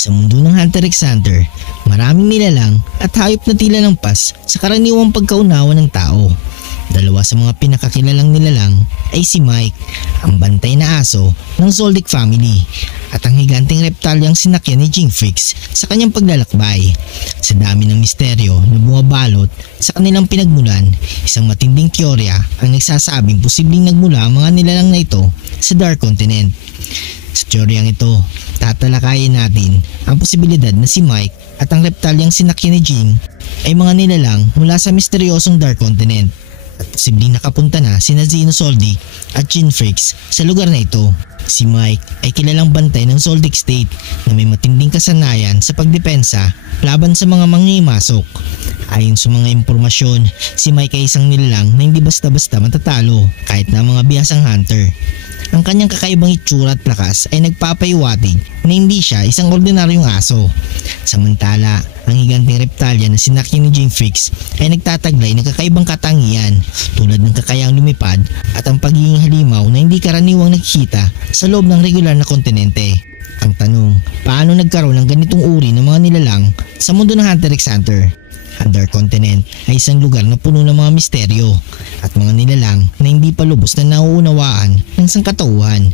Sa mundo ng Hunter x Hunter, maraming nilalang at hayop na tila lampas sa karaniwang pagkaunawa ng tao. Dalawa sa mga pinakakilalang nilalang ay si Mike, ang bantay na aso ng Zoldyck family, at ang higanteng reptalyang sinakyan ni Jinx sa kanyang paglalakbay. Sa dami ng misteryo na bumabalot sa kanilang pinagmulan, isang matinding teorya ang nagsasabing posibleng nagmula ang mga nilalang na ito sa Dark Continent. Sa teoryang ito, tatalakayin natin ang posibilidad na si Mike at ang reptalyang sinakyan ni Jinx ay mga nilalang mula sa misteryosong Dark Continent at posibleng nakapunta na sina Xeno Zoldyck at Jinx sa lugar na ito. Si Mike ay kilalang bantay ng Zoldyck State na may matinding kasanayan sa pagdepensa laban sa mga manghihimasok. Ayon sa mga impormasyon, si Mike ay isang nilalang na hindi basta-basta matatalo kahit na mga bihasang hunter. Ang kanyang kakaibang itsura at lakas ay nagpapaiwatig na hindi siya isang ordinaryong aso. Samantala, ang higanteng reptalya na sinakyan ni Jinx ay nagtataglay ng kakaibang katangian tulad ng kakayang lumipad at ang pagiging halimaw na hindi karaniwang nakikita sa loob ng regular na kontinente. Ang tanong, paano nagkaroon ng ganitong uri ng mga nilalang sa mundo ng Hunter x Hunter? Ang Dark Continent ay isang lugar na puno ng mga misteryo at mga nilalang na hindi pa lubos na nauunawaan ng sangkatauhan.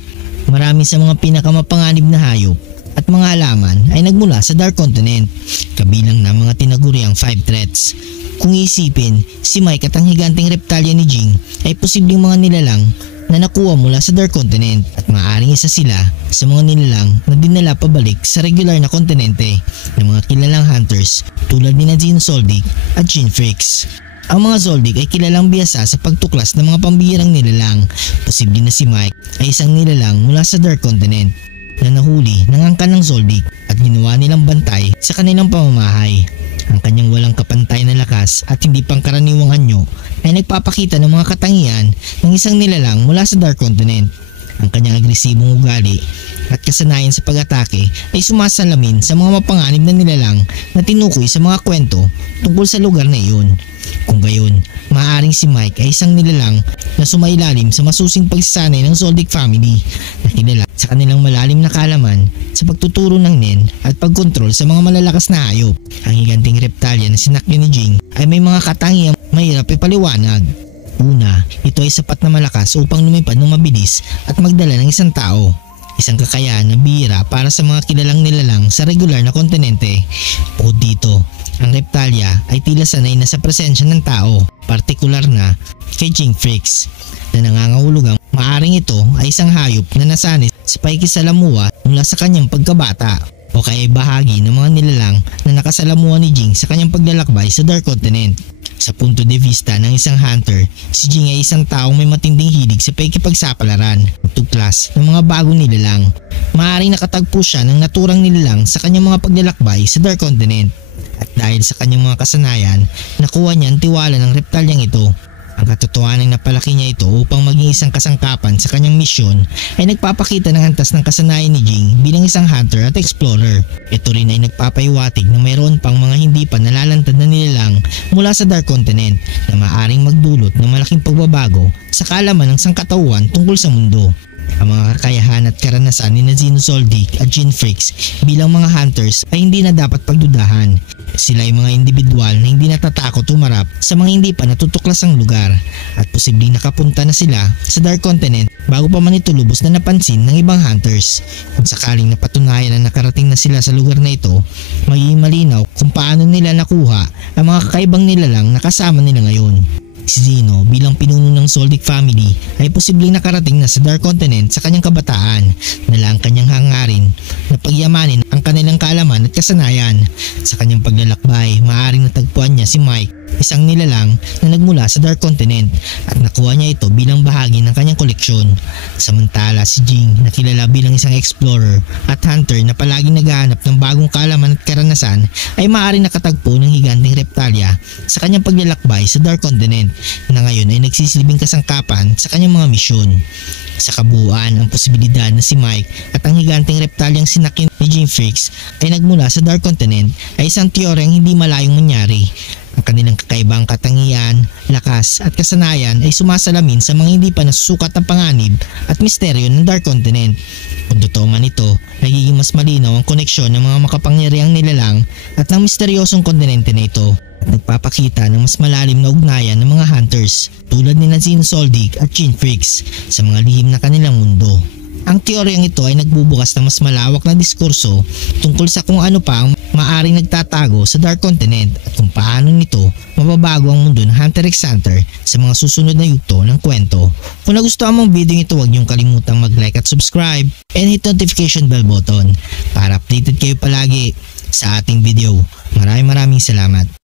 Marami sa mga pinakamapanganib na hayop at mga halaman ay nagmula sa Dark Continent, kabilang na mga tinaguriang 5 threats. Kung isipin, si Mike at ang higanteng reptalya ni Jinx ay posibleng mga nilalang na nakuha mula sa Dark Continent at maaaring isa sila sa mga nilalang na dinala pabalik sa regular na kontinente ng mga kilalang hunters tulad ni Xeno Zoldyck at Jinx. Ang mga Zoldyck ay kilalang bihasa sa pagtuklas ng mga pambihirang nilalang. Posible na si Mike ay isang nilalang mula sa Dark Continent na nahuli ng angkan ng Zoldyck at ginawa nilang bantay sa kanilang pamamahay. Ang kanyang walang kapantay na lakas at hindi pangkaraniwang anyo ay nagpapakita ng mga katangian ng isang nilalang mula sa Dark Continent. Ang kanyang agresibong ugali at kasanayan sa pag-atake ay sumasalamin sa mga mapanganib na nilalang na tinukoy sa mga kwento tungkol sa lugar na iyon. Kung gayon, maaaring si Mike ay isang nilalang na sumailalim sa masusing pagsasanay ng Zoldyck family na kilala sa kanilang malalim na kaalaman sa pagtuturo ng nen at pagkontrol sa mga malalakas na hayop. Ang higanting reptalya na sinakyan ni Jinx ay may mga katangiang mahirap ipaliwanag. Una, ito ay sapat na malakas upang lumipad ng mabilis at magdala ng isang tao. Isang kakayahan na bihira para sa mga kilalang nilalang sa regular na kontinente. Bukod dito, ang reptalya ay tila sanay na sa presensya ng tao, partikular na kay Jinx na nangangahulugang maaring ito ay isang hayop na nasanay sa pakikisalamuha mula sa kanyang pagkabata o kaya ay bahagi ng mga nilalang na nakasalamuha ni Jinx sa kanyang paglalakbay sa Dark Continent. Sa punto de vista ng isang hunter, si Jinx ay isang taong may matinding hilig sa pakikipagsapalaran at tuklas ng mga bagong nilalang. Maaaring nakatagpo siya ng naturang nilalang sa kanyang mga paglalakbay sa Dark Continent. At dahil sa kanyang mga kasanayan, nakuha niya ang tiwala ng reptalyang ito. Ang katotohanan na palaki niya ito upang maging isang kasangkapan sa kanyang misyon ay nagpapakita ng antas ng kasanayan ni Jinx bilang isang hunter at explorer. Ito rin ay nagpapaiwatig na mayroon pang mga hindi pa nalalantad na nilalang mula sa Dark Continent na maaaring magdulot ng malaking pagbabago sa kaalaman ng sangkatauhan tungkol sa mundo. Ang mga kakayahan at karanasan ni Xeno Zoldyck at Jinx bilang mga hunters ay hindi na dapat pagdudahan. Sila ay mga individual na hindi natatakot umarap sa mga hindi pa natutuklasang lugar at posibleng nakapunta na sila sa Dark Continent bago pa man ito lubos na napansin ng ibang hunters. Kung sakaling napatunayan na nakarating na sila sa lugar na ito, magiging malinaw kung paano nila nakuha ang mga kakaibang nilalang na kasama nila ngayon. Si Xeno bilang pinuno ng Zoldyck family ay posibleng nakarating na sa Dark Continent sa kanyang kabataan. Dala ang kanyang hangarin na pagyamanin ang kanilang kaalaman at kasanayan. Sa kanyang paglalakbay, maaaring natagpuan niya si Mike, isang nilalang na nagmula sa Dark Continent at nakuha niya ito bilang bahagi ng kanyang koleksyon. Samantala si Jinx na kilala bilang isang explorer at hunter na palaging naghahanap ng bagong kaalaman at karanasan ay maaaring nakatagpo ng higanteng reptalya sa kanyang paglalakbay sa Dark Continent na ngayon ay nagsisilbing kasangkapan sa kanyang mga misyon. Sa kabuuan, ang posibilidad na si Mike at ang higanteng reptalyang sinakyan ni Jinx ay nagmula sa Dark Continent ay isang teoryang hindi malayong mangyari. Ang kanilang kakaibang katangian, lakas at kasanayan ay sumasalamin sa mga hindi pa nasusukat na panganib at misteryo ng Dark Continent. Kung totoo man ito, nagiging mas malinaw ang koneksyon ng mga makapangyarihang nilalang at ng misteryosong kontinente na ito at nagpapakita ng mas malalim na ugnayan ng mga hunters tulad ni Nazino Soldig at Chin Freaks sa mga lihim na kanilang mundo. Ang teoryang ito ay nagbubukas ng mas malawak na diskurso tungkol sa kung ano pa ang maaring nagtatago sa Dark Continent at kung paano nito mababago ang mundo ng Hunter x Hunter sa mga susunod na yugto ng kwento. Kung nagustuhan mong video ito, huwag niyong kalimutang mag-like at subscribe and hit notification bell button para updated kayo palagi sa ating video. Maraming salamat.